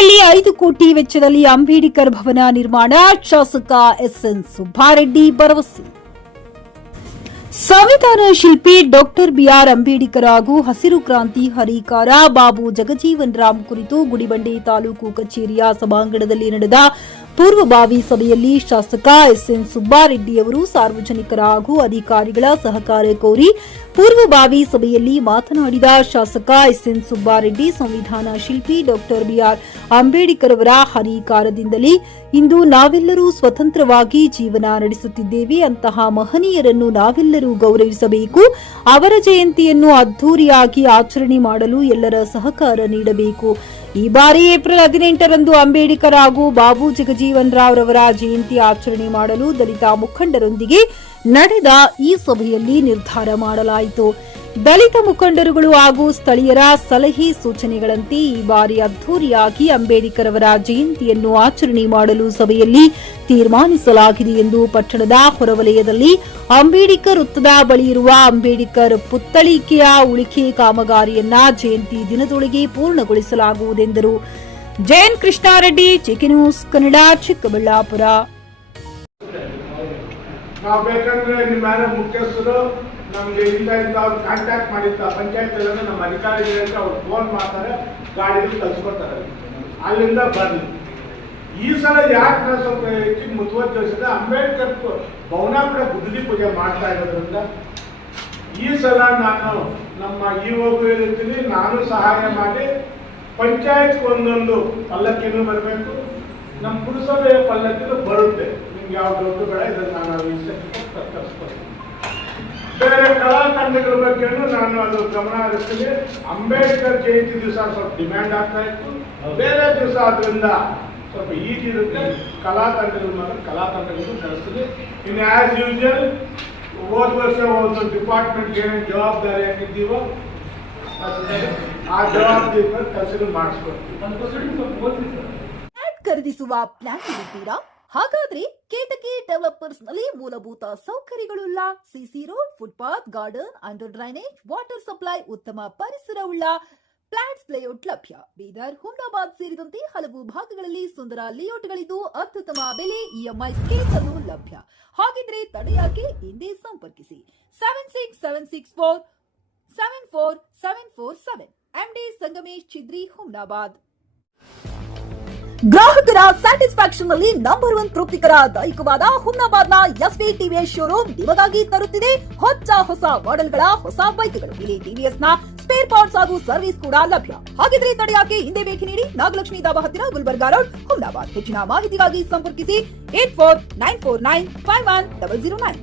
ಹುಬ್ಬಳ್ಳಿಯಲ್ಲಿ 5 ಕೋಟಿ ವೆಚ್ಚದಲ್ಲಿ ಅಂಬೇಡ್ಕರ್ ಭವನ ನಿರ್ಮಾಣ, ಶಾಸಕ ಎಸ್ಎನ್ ಸುಬ್ಬಾರೆಡ್ಡಿ ಭರವಸೆ. ಸಂವಿಧಾನ ಶಿಲ್ಪಿ ಡಾಕ್ಟರ್ ಬಿಆರ್ ಅಂಬೇಡ್ಕರ್ ಹಾಗೂ ಹಸಿರು ಕ್ರಾಂತಿ ಹರಿಕಾರ ಬಾಬು ಜಗಜೀವನ್ ರಾಮ್ ಕುರಿತು ಗುಡಿಬಂಡೆ ತಾಲೂಕು ಕಚೇರಿಯ ಸಭಾಂಗಣದಲ್ಲಿ ನಡೆದ ಪೂರ್ವಭಾವಿ ಸಭೆಯಲ್ಲಿ ಶಾಸಕ ಎಸ್ಎನ್ ಸುಬ್ಬಾರೆಡ್ಡಿಯವರು ಸಾರ್ವಜನಿಕರ ಹಾಗೂ ಅಧಿಕಾರಿಗಳ ಸಹಕಾರ ಕೋರಿ ಪೂರ್ವಭಾವಿ ಸಭೆಯಲ್ಲಿ ಮಾತನಾಡಿದ ಶಾಸಕ ಎಸ್ಎನ್ ಸುಬ್ಬಾರೆಡ್ಡಿ, ಸಂವಿಧಾನ ಶಿಲ್ಪಿ ಡಾಕ್ಟರ್ ಬಿಆರ್ ಅಂಬೇಡ್ಕರ್ ಅವರ ಹರಿಕಾರದಿಂದಲೇ ಇಂದು ನಾವೆಲ್ಲರೂ ಸ್ವತಂತ್ರವಾಗಿ ಜೀವನ ನಡೆಸುತ್ತಿದ್ದೇವೆ. ಅಂತಹ ಮಹನೀಯರನ್ನು ನಾವೆಲ್ಲರೂ ಗೌರವಿಸಬೇಕು. ಅವರ ಜಯಂತಿಯನ್ನು ಅದ್ದೂರಿಯಾಗಿ ಆಚರಣೆ ಮಾಡಲು ಎಲ್ಲರ ಸಹಕಾರ ನೀಡಬೇಕು. ಈ ಬಾರಿ ಏಪ್ರಿಲ್ 18ರಂದು ಅಂಬೇಡ್ಕರ್ ಹಾಗೂ ಬಾಬು ಜಗಜೀವನ್ ರಾವ್ ರವರ ಜಯಂತಿ ಆಚರಣೆ ಮಾಡಲು ದಲಿತ ಮುಖಂಡರೊಂದಿಗೆ ನಡೆದ ಈ ಸಭೆಯಲ್ಲಿ ನಿರ್ಧಾರ ಮಾಡಲಾಯಿತು. ದಲಿತ ಮುಖಂಡರುಗಳು ಹಾಗೂ ಸ್ಥಳೀಯರ ಸಲಹೆ ಸೂಚನೆಗಳಂತೆ ಈ ಬಾರಿ ಅದ್ದೂರಿಯಾಗಿ ಅಂಬೇಡ್ಕರ್ ಅವರ ಜಯಂತಿಯನ್ನು ಆಚರಣೆ ಮಾಡಲು ಸಭೆಯಲ್ಲಿ ತೀರ್ಮಾನಿಸಲಾಗಿದೆ ಎಂದು ಪಟ್ಟಣದ ಹೊರವಲಯದಲ್ಲಿ ಅಂಬೇಡ್ಕರ್ ವೃತ್ತದ ಬಳಿ ಇರುವ ಅಂಬೇಡ್ಕರ್ ಪುತ್ಥಳಿಕೆಯ ಉಳಿಕೆ ಕಾಮಗಾರಿಯನ್ನ ಜಯಂತಿ ದಿನದೊಳಗೆ ಪೂರ್ಣಗೊಳಿಸಲಾಗುವುದೆಂದರು. ಜಯನ್ ಕೃಷ್ಣಾರೆಡ್ಡಿ, ಚಿಕ್ಕಿ ನ್ಯೂಸ್ ಕನ್ನಡ, ಚಿಕ್ಕಬಳ್ಳಾಪುರ. ನಾವು ಬೇಕಂದ್ರೆ ನಿಮ್ಮ ಮುಖ್ಯಸ್ಥರು ನಮಗೆ ಇಂದ ಅವ್ರು ಕಾಂಟ್ಯಾಕ್ಟ್ ಮಾಡಿದ್ದ ಪಂಚಾಯತ್ ನಮ್ಮ ಅಧಿಕಾರಿಗಳಿಗೆ ಅವ್ರು ಫೋನ್ ಮಾಡ್ತಾರೆ, ಗಾಡಿಗಳು ಕಳ್ಸ್ಕೊಡ್ತಾರೆ, ಅಲ್ಲಿಂದ ಬರಲಿ. ಈ ಸಲ ಯಾಕೆ ನಾವು ಸ್ವಲ್ಪ ಹೆಚ್ಚಿಗೆ ಮುತುವರ್ಜಿಸಿದ, ಅಂಬೇಡ್ಕರ್ ಭವನ ಕೂಡ ಗುದ್ದಲಿ ಪೂಜೆ ಮಾಡ್ತಾ ಇರೋದ್ರಿಂದ ಈ ಸಲ ನಾನು ನಮ್ಮ ಇಒಗೂ ಹೇಳ್ತೀನಿ, ನಾನು ಸಹಾಯ ಮಾಡಿ ಪಂಚಾಯತ್ ಒಂದೊಂದು ಪಲ್ಲಕ್ಕಿನೂ ಬರಬೇಕು, ನಮ್ಮ ಪುರಸಭೆಯ ಪಲ್ಲಕ್ಕಿನೂ ಬರುತ್ತೆ. ನಿಮ್ಗೆ ಯಾವ ದೊಡ್ಡ ಬೇಡ, ಇದನ್ನು ನಾನು ಕರ್ಸ್ಕೊಳ್ತೀನಿ. ಬೇರೆ ಕಲಾತಂಡಗಳ ಬಗ್ಗೆನೂ ನಾನು ಅದು ಗಮನ ಹರಿಸ್ತೀನಿ. ಅಂಬೇಡ್ಕರ್ ಜಯಂತಿ ದಿವಸ ಸ್ವಲ್ಪ ಡಿಮ್ಯಾಂಡ್ ಆಗ್ತಾ ಇತ್ತು, ಬೇರೆ ದಿವಸ ಅದರಿಂದ ಸ್ವಲ್ಪ ಈಜಿ ಇರುತ್ತೆ. ಕಲಾತಂಡಗಳು ಕಳಿಸ್ತೀನಿ. ಇನ್ನು ಆಸ್ ಯೂಶುವಲ್ ಹೋದ ವರ್ಷ ಒಂದು ಡಿಪಾರ್ಟ್ಮೆಂಟ್ ಏನೇನು ಜವಾಬ್ದಾರಿ ಆಗಿದ್ದೀವೋ ಆ ಜವಾಬ್ದಾರಿ ಕೆಲಸ ಮಾಡಿಸ್ಕೊಡ್ತೀವಿ. ಖರೀದಿಸುವ ಪ್ಲಾನ್ ಇದ್ದೀರಾ? ಹಾಗಾದ್ರೆ ಕೇತಕಿ ಡೆವಲಪರ್ಸ್ ನಲ್ಲಿ ಮೂಲಭೂತ ಸೌಕರ್ಯಗಳುಳ್ಳ CC road, footpath, garden, under drainage, water supply, ಉತ್ತಮ ಪರಿಸರವುಳ್ಳ ಫ್ಲಾಟ್ಸ್ ಲೇಔಟ್ ಲಭ್ಯ. ಬೀದರ್, ಹುಮ್ನಾಬಾದ್ ಸೇರಿದಂತೆ ಹಲವು ಭಾಗಗಳಲ್ಲಿ ಸುಂದರ ಲೇಔಟ್ಗಳಿದ್ದು ಅತ್ಯುತ್ತಮ ಬೆಲೆ, ಇಎಂಐ ಸ್ಕೀಮ್ಸ್ ಅನ್ನು ಲಭ್ಯ. ಹಾಗಿದ್ರೆ ತಡೆಯಾಕೆ? ಹಿಂದೆ ಸಂಪರ್ಕಿಸಿ 7676474747 ಎಂಡಿ ಸಂಗಮೇಶ್ ಚಿದ್ರಿ, ಹುಮ್ನಾಬಾದ್. ಗ್ರಾಹಕರ ಸ್ಯಾಟಿಸ್ಫ್ಯಾಕ್ಷನ್ ನಲ್ಲಿ ನಂಬರ್ 1 ತೃಪ್ತಿಕರ ದೈಹಿಕವಾದ ಹುಮ್ನಾಬಾದ್ನ ಎಸ್ವಿ ಟಿವಿಎಸ್ ಶೋರೂಮ್ ನಿಮಗಾಗಿ ತರುತ್ತಿದೆ ಹೊಸ ಮಾಡೆಲ್ಗಳ ಹೊಸ ಬೈಕ್ಗಳು. ಇಲ್ಲಿ ಟಿವಿಎಸ್ ನ ಸ್ಪೇರ್ ಪಾರ್ಟ್ಸ್ ಹಾಗೂ ಸರ್ವಿಸ್ ಕೂಡ ಲಭ್ಯ. ಹಾಗಿದ್ರೆ ತಡೆಯಾಕೆ? ಹಿಂದೆ ಭೇಟಿ ನೀಡಿ, ನಾಗಲಕ್ಷ್ಮಿ ಧಾಬಾ ಹತ್ತಿರ, ಗುಲ್ಬರ್ಗಾ ರೋಡ್, ಹುಮ್ನಾಬಾದ್. ಹೆಚ್ಚಿನ ಮಾಹಿತಿಗಾಗಿ ಸಂಪರ್ಕಿಸಿ 8494951009.